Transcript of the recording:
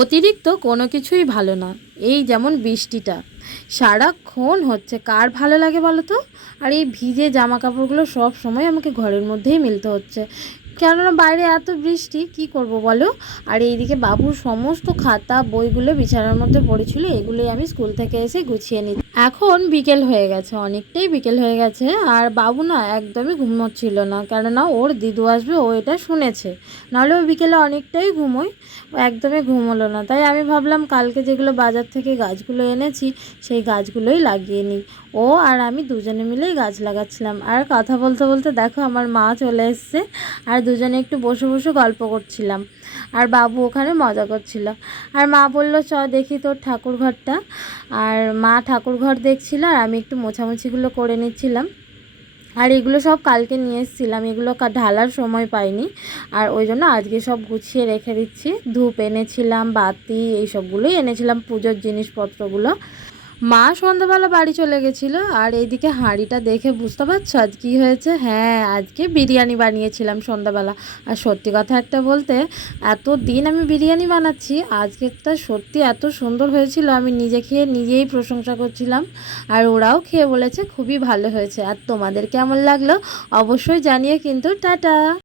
অতিরিক্ত কোনো কিছুই ভালো না। এই যেমন বৃষ্টিটা সারাক্ষণ হচ্ছে, কার ভালো লাগে বলো তো? আর এই ভিজে জামা কাপড়গুলো সব সময় আমাকে ঘরের মধ্যেই মেলতে হচ্ছে, কেননা বাইরে এত বৃষ্টি, কি করব বলো। আর এইদিকে বাবুর সমস্ত খাতা বইগুলো বিছানার মধ্যে পড়েছিল, এগুলোই আমি স্কুল থেকে এসে গুছিয়ে নিই। এখন বিকেল হয়ে গেছে, অনেকটাই বিকেল হয়ে গেছে, আর বাবু না একদমই ঘুমোচ্ছিল না, কেননা ওর দিদু আসবে, ও এটা শুনেছে। নাহলে ও বিকেলে অনেকটাই ঘুমোয়, ও একদমই ঘুমোলো না। তাই আমি ভাবলাম কালকে যেগুলো বাজার থেকে গাছগুলো এনেছি সেই গাছগুলোই লাগিয়ে নিই। ও আর আমি দুজনে মিলেই গাছ লাগাচ্ছিলাম, আর কথা বলতে বলতে দেখো আমার মা চলে এসছে, আর দুজনে একটু বসে বসে গল্প করছিলাম, আর বাবু ওখানে মজা করছিল। আর মা বলল চ দেখি তোর ঠাকুর ঘরটা। আর মা ঠাকুর ঘর দেখছিল, আর আমি একটু মোছামুছিগুলো করে নিচ্ছিলাম। আর এগুলো সব কালকে নিয়ে এসেছিলাম, এগুলো ঢালার সময় পাইনি, আর ওই জন্য আজকে সব গুছিয়ে রেখে দিচ্ছি। ধূপ এনেছিলাম, বাতি, এই সবগুলোই এনেছিলাম, পুজোর জিনিসপত্রগুলো। মা সন্ধ্যাবেলা বাড়ি চলে গেছিলো। আর এইদিকে হাঁড়িটা দেখে বুঝতে পারছো আজ কী হয়েছে? হ্যাঁ, আজকে বিরিয়ানি বানিয়েছিলাম সন্ধ্যাবেলা। আর সত্যি কথা একটা বলতে, এত দিন আমি বিরিয়ানি বানাচ্ছি, আজকেরটা সত্যি এত সুন্দর হয়েছিল, আমি নিজে খেয়ে নিজেই প্রশংসা করছিলাম। আর ওরাও খেয়ে বলেছে খুবই ভালো হয়েছে। আর তোমাদের কেমন লাগলো অবশ্যই জানিয়ে কিন্তু। টাটা।